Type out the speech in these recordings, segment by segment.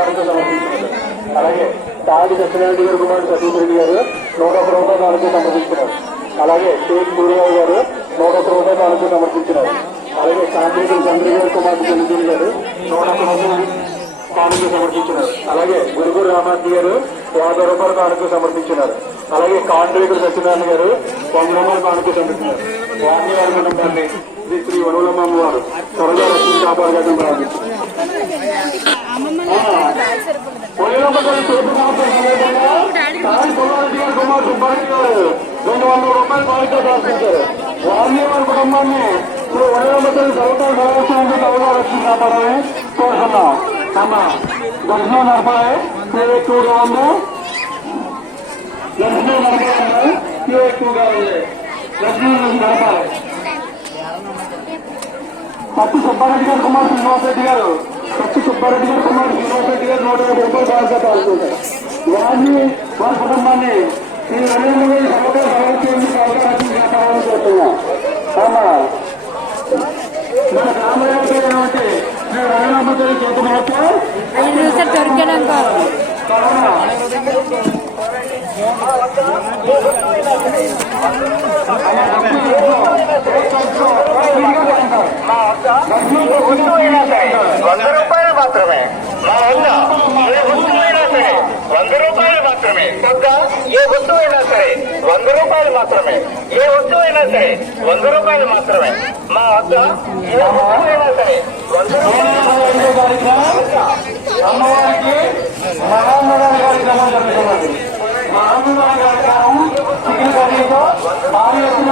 కానుక సమర్పించారు. అలాగే తాడి సత్యనారాయణ గారు కుమార్ సతీష్ రెడ్డి గారు 101 రూపాయల కానుక సమర్పించినారు. అలాగే షేక్ సూర్యరావు గారు 101 రూపాయల కానుక సమర్పించినారు. అలాగే శాంతినికులు చంద్ర గారు కుమార్ చంద్రజీవి గారు 101 రూపాయల కానుక సమర్పించినారు. అలాగే గురుగురు రామాజీ గారు 50 రూపాయల కానుక సమర్పించినారు. అలాగే కాంట్రేకుడు సత్యనారాయణ గారు 100 రూపాయల కానుక సమర్పించారు. వారిని వారి కుటుంబాన్ని శ్రీ వనులమ్మ వారు త్వరగా రక్షణ కాపాడగడం ప్రారంభించారు. కుమార్ సుబ్బారెడ్డి గారు 200 రూపాయల కానుక సమర్పించారు. వారిని వారి కుటుంబాన్ని శ్రీ వనులమ్మ సర్వత త్వరగా రక్షణ కాపాడాలని కోరుతున్నాం. అమ్మ దర్శనం నడపాలి. ఎక్కువగా ఉంది, దర్శనం నడపాలి. ఎక్కువగా ఉంది, దర్శనం నడపాలి. పత్తి సుబ్బారెడ్డి గారు కుమార్ శ్రీనివాసరెడ్డి గారు 150 రూపాయలు బాగా పాల్గొంటారు. వారిని వారి కుటుంబాన్ని ఈ 200 సంవత్సరాలు కాపాడాలని కోరుతున్నాం. అమ్మా మన గ్రామదేవత ఏమంటే ₹100 మాత్రమే. మా వద్ద ఏ వస్తువైనా సరే ₹100 మాత్రమే. ఏ వస్తువైనా సరే ₹100 మాత్రమే. ఏ వస్తువైనా సరే ₹100 మాత్రమే. మా వద్ద ఏ వస్తువైనా సరే అమ్మవారికి మహాన్నదాన కార్యక్రమం జరుగుతున్నది. మహాన్నదాన కార్యక్రమం చికెన్ కర్రీతో భారీ ఎత్తున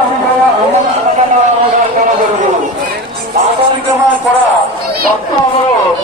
కార్యక్రమం జరుగుతుంది. ఆ కార్యక్రమానికి కూడా మొత్తం